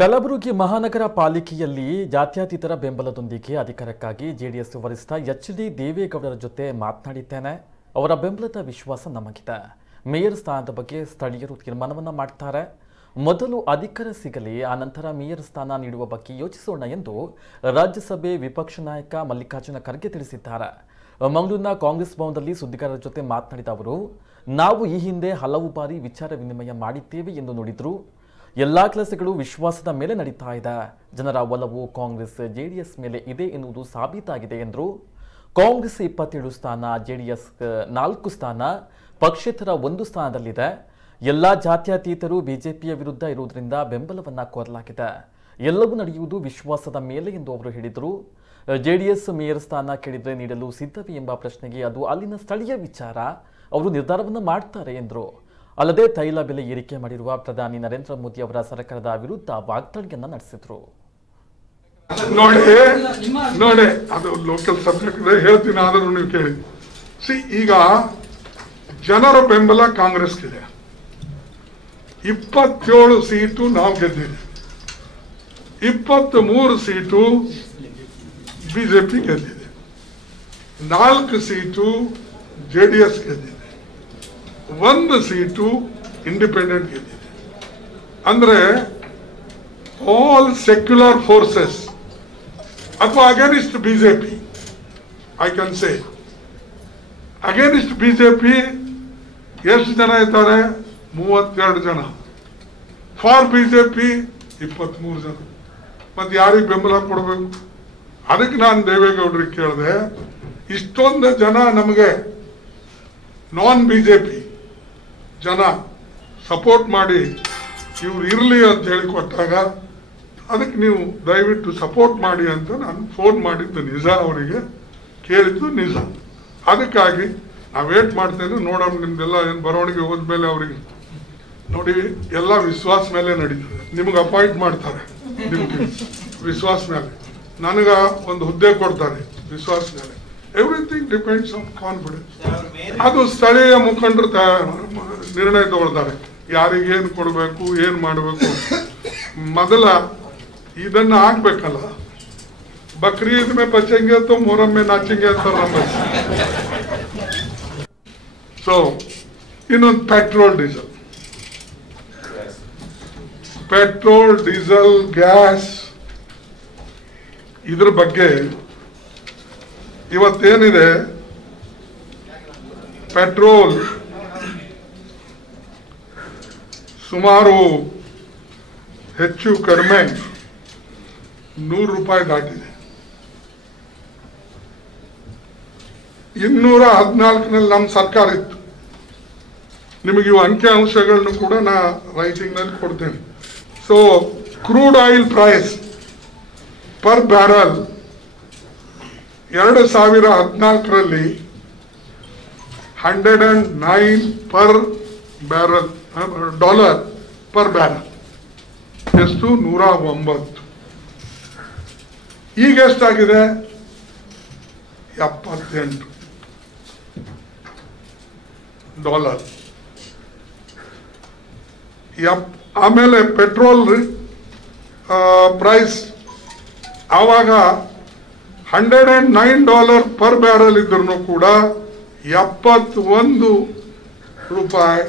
ಕಲಬುರಗಿ ಮಹಾನಗರ ಪಾಲಿಕೆಯಲ್ಲಿ ಜಾತ್ಯತೀತರ ಬೆಂಬಲದೊಂದಿಗೆ ಅಧಿಕಾರಕ್ಕಾಗಿ ಜೆಡಿಎಸ್ ವರಿಷ್ಠ ಎಚ್.ಡಿ. ದೇವೇಗೌಡರ ಜೊತೆ ಮಾತನಾಡಿದ್ದೇನೆ. ಅವರ ಬೆಂಬಲದ ವಿಶ್ವಾಸ ನಮಗಿದೆ. ಮೇಯರ್ ಸ್ಥಾನದ ಬಗ್ಗೆ ಸ್ಥಳೀಯರು ತೀರ್ಮಾನವನ್ನು ಮಾಡ್ತಾರೆ. ಮೊದಲು ಅಧಿಕಾರ ಸಿಗಲಿ, ಆನಂತರ ಮೇಯರ್ ಸ್ಥಾನ ನೀಡುವ ಬಗ್ಗೆ ಯೋಚಿಸೋಣ ಎಂದು ರಾಜ್ಯಸಭೆ ವಿಪಕ್ಷ ನಾಯಕ ಮಲ್ಲಿಕಾರ್ಜುನ ಖರ್ಗೆ ತಿಳಿಸಿದ್ದಾರೆ. ಮಂಗಳೂರಿನ ಕಾಂಗ್ರೆಸ್ ಭವನದಲ್ಲಿ ಸುದ್ದಿಗಾರರ ಜೊತೆ ಮಾತನಾಡಿದ ಅವರು, ನಾವು ಈ ಹಿಂದೆ ಹಲವು ಬಾರಿ ವಿಚಾರ ವಿನಿಮಯ ಮಾಡಿದ್ದೇವೆ ಎಂದು ನುಡಿದರು. ಎಲ್ಲಾ ಕೆಲಸಗಳು ವಿಶ್ವಾಸದ ಮೇಲೆ ನಡೀತಾ ಇದೆ. ಜನರ ಒಲವು ಕಾಂಗ್ರೆಸ್ ಜೆಡಿಎಸ್ ಮೇಲೆ ಇದೆ ಎನ್ನುವುದು ಸಾಬೀತಾಗಿದೆ ಎಂದರು. ಕಾಂಗ್ರೆಸ್ 27 ಸ್ಥಾನ, ಜೆಡಿಎಸ್ 4 ಸ್ಥಾನ, ಪಕ್ಷೇತರ 1 ಸ್ಥಾನದಲ್ಲಿದೆ. ಎಲ್ಲಾ ಜಾತ್ಯತೀತರು ಬಿಜೆಪಿಯ ವಿರುದ್ಧ ಇರುವುದರಿಂದ ಬೆಂಬಲವನ್ನ ಕೋರಲಾಗಿದೆ. ಎಲ್ಲವೂ ನಡೆಯುವುದು ವಿಶ್ವಾಸದ ಮೇಲೆ ಎಂದು ಅವರು ಹೇಳಿದರು. ಜೆಡಿಎಸ್ ಮೇಯರ್ ಸ್ಥಾನ ಕೇಳಿದರೆ ನೀಡಲು ಸಿದ್ಧವೇ ಎಂಬ ಪ್ರಶ್ನೆಗೆ ಅದು ಅಲ್ಲಿನ ಸ್ಥಳೀಯ ವಿಚಾರ, ಅವರು ನಿರ್ಧಾರವನ್ನು ಮಾಡ್ತಾರೆ ಎಂದರು. ಅಲ್ಲದೆ ತೈಲ ಬೆಲೆ ಏರಿಕೆ ಮಾಡಿರುವ ಪ್ರಧಾನಿ ನರೇಂದ್ರ ಮೋದಿ ಅವರ ಸರ್ಕಾರದ ವಿರುದ್ಧ ವಾಗ್ದಾಳಿಯನ್ನ ನಡೆಸಿದ್ರು. ನೋಡಿ ಅದು ಲೋಕಲ್ ಸಬ್ಜೆಕ್ಟ್ ಹೇಳ್ತೀನಿ, ಆದರೂ ನೀವು ಕೇಳಿ. ಈಗ ಜನರ ಬೆಂಬಲ ಕಾಂಗ್ರೆಸ್ಗಿದೆ. 27 ಸೀಟು ನಾವು ಗೆದ್ದಿದೆ, 23 ಸೀಟು ಬಿಜೆಪಿ ಗೆದ್ದಿದೆ, 4 ಸೀಟು ಜೆಡಿಎಸ್ ಗೆದ್ದಿದೆ, 1 ಸೀಟು ಇಂಡಿಪೆಂಡೆಂಟ್ ಗೆದ್ದಿದೆ. ಅಂದ್ರೆ ಆಲ್ ಸೆಕ್ಯುಲರ್ ಫೋರ್ಸಸ್ ಅಥವಾ against BJP, I can say against BJP ಎಷ್ಟು ಜನ ಇದ್ದಾರೆ? 32 ಜನ. ಫಾರ್ ಬಿಜೆಪಿ 23 ಜನ. ಮತ್ತೆ ಯಾರಿಗೆ ಬೆಂಬಲ ಕೊಡಬೇಕು? ಅದಕ್ಕೆ ನಾನು ದೇವೇಗೌಡರಿಗೆ ಕೇಳಿದೆ, ಇಷ್ಟೊಂದು ಜನ ನಮಗೆ ನಾನ್ ಬಿಜೆಪಿ ಜನ ಸಪೋರ್ಟ್ ಮಾಡಿ ಇವ್ರು ಇರಲಿ ಅಂತ ಹೇಳಿಕೊಟ್ಟಾಗ ಅದಕ್ಕೆ ನೀವು ದಯವಿಟ್ಟು ಸಪೋರ್ಟ್ ಮಾಡಿ ಅಂತ ನಾನು ಫೋನ್ ಮಾಡಿದ್ದು ನಿಜ, ಅವರಿಗೆ ಕೇಳಿದ್ದು ನಿಜ. ಅದಕ್ಕಾಗಿ ನಾವು ವೇಟ್ ಮಾಡ್ತೇನೆ, ನೋಡೋಣ. ನಿಮ್ದೆಲ್ಲ ಏನು ಬರವಣಿಗೆ ಹೋದ್ಮೇಲೆ ಅವರಿಗೆ ನೋಡಿ ಎಲ್ಲ ವಿಶ್ವಾಸ ಮೇಲೆ ನಡೀತದೆ. ನಿಮಗೆ ಅಪಾಯಿಂಟ್ ಮಾಡ್ತಾರೆ, ನಿಮ್ಗೆ ವಿಶ್ವಾಸ ಮೇಲೆ. ನನಗೆ ಒಂದು ಹುದ್ದೆ ಕೊಡ್ತಾರೆ ವಿಶ್ವಾಸ ಮೇಲೆ. Everything depends on confidence. ಅದು ಸ್ಥಳೀಯ ಮುಖಂಡರು ನಿರ್ಣಯ ತಗೊಳ್ತಾರೆ, ಯಾರಿಗೇನು ಕೊಡಬೇಕು, ಏನು ಮಾಡಬೇಕು. ಮೊದಲ ಇದನ್ನ ಆಗ್ಬೇಕಲ್ಲ. ಬಕ್ರೀದ್ ಮೇ ಬಚೆಂಗೆ ತೋ ಮೊಹರಂ ಮೇ ನಾಚೆಂಗೆ ಅಂತ ನಮ್ಮ. ಸೊ ಇನ್ನೊಂದು ಪೆಟ್ರೋಲ್ ಡೀಸೆಲ್ ಗ್ಯಾಸ್ ಇದ್ರ ಬಗ್ಗೆ ಇವತ್ತೇನಿದೆ, ಪೆಟ್ರೋಲ್ ಸುಮಾರು ಹೆಚ್ಚು ಕಡಿಮೆ 100 ರೂಪಾಯಿ ದಾಟಿದೆ. 214ನಲ್ಲಿ ನಮ್ಮ ಸರ್ಕಾರ ಇತ್ತು. ನಿಮಗೆ ಇವು ಅಂಕಿ ಅಂಶಗಳನ್ನು ಕೂಡ ನಾ ರೈಟಿಂಗ್ ನಲ್ಲಿ ಕೊಡ್ತೇನೆ. So crude oil price per barrel 2014ರಲ್ಲಿ $109 per barrel, $109 per barrel. ಎಷ್ಟು? 109. ಈಗ ಎಷ್ಟಾಗಿದೆ? $78. ಆಮೇಲೆ ಪೆಟ್ರೋಲ್ ಪ್ರೈಸ್ ಆವಾಗ $109 per ಬ್ಯಾರಲ್ ಇದ್ರೂ ಕೂಡ 71 ರೂಪಾಯಿ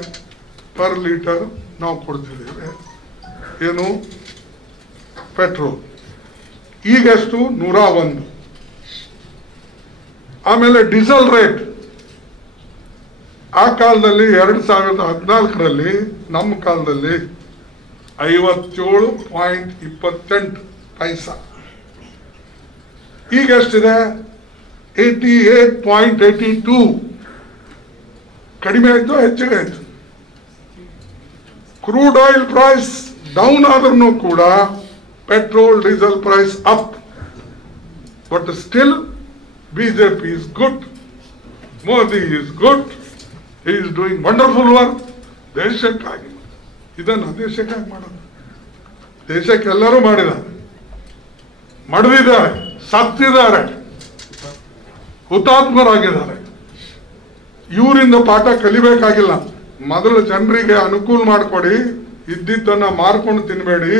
ಪರ್ ಲೀಟರ್ ನಾವು ಕೊಡ್ತಿದ್ದೇವೆ. ಏನು? ಪೆಟ್ರೋಲ್. ಈಗೆಷ್ಟು? 101. ಆಮೇಲೆ ಡೀಸೆಲ್ ರೇಟ್ ಆ ಕಾಲದಲ್ಲಿ 2014ರಲ್ಲಿ ನಮ್ಮ ಕಾಲದಲ್ಲಿ 57.28 ಪೈಸಾ. ಈಗ ಎಷ್ಟಿದೆ? 88.82. ಕಡಿಮೆ ಆಯ್ತು, ಹೆಚ್ಚಿಗೆ ಆಯ್ತು. ಕ್ರೂಡ್ ಆಯಿಲ್ ಪ್ರೈಸ್ ಡೌನ್ ಆದ್ರೂ ಕೂಡ petrol diesel price up. But still BJP is good, Modi is good, he is doing wonderful work. ದೇಶಕ್ಕಾಗಿ ಇದನ್ನು ದೇಶಕ್ಕಾಗಿ ಮಾಡೋದು. ದೇಶಕ್ಕೆ ಎಲ್ಲರೂ ಮಾಡಿದ್ದಾರೆ, ಸತ್ತಿದ್ದಾರೆ, ಹುತಾತ್ಮರಾಗಿದ್ದಾರೆ. ಇವರಿಂದ ಪಾಠ ಕಲಿಬೇಕಾಗಿಲ್ಲ. ಮೊದಲು ಜನರಿಗೆ ಅನುಕೂಲ ಮಾಡಿಕೊಡಿ, ಇದ್ದಿದ್ದನ್ನ ಮಾರ್ಕೊಂಡು ತಿನ್ಬೇಡಿ.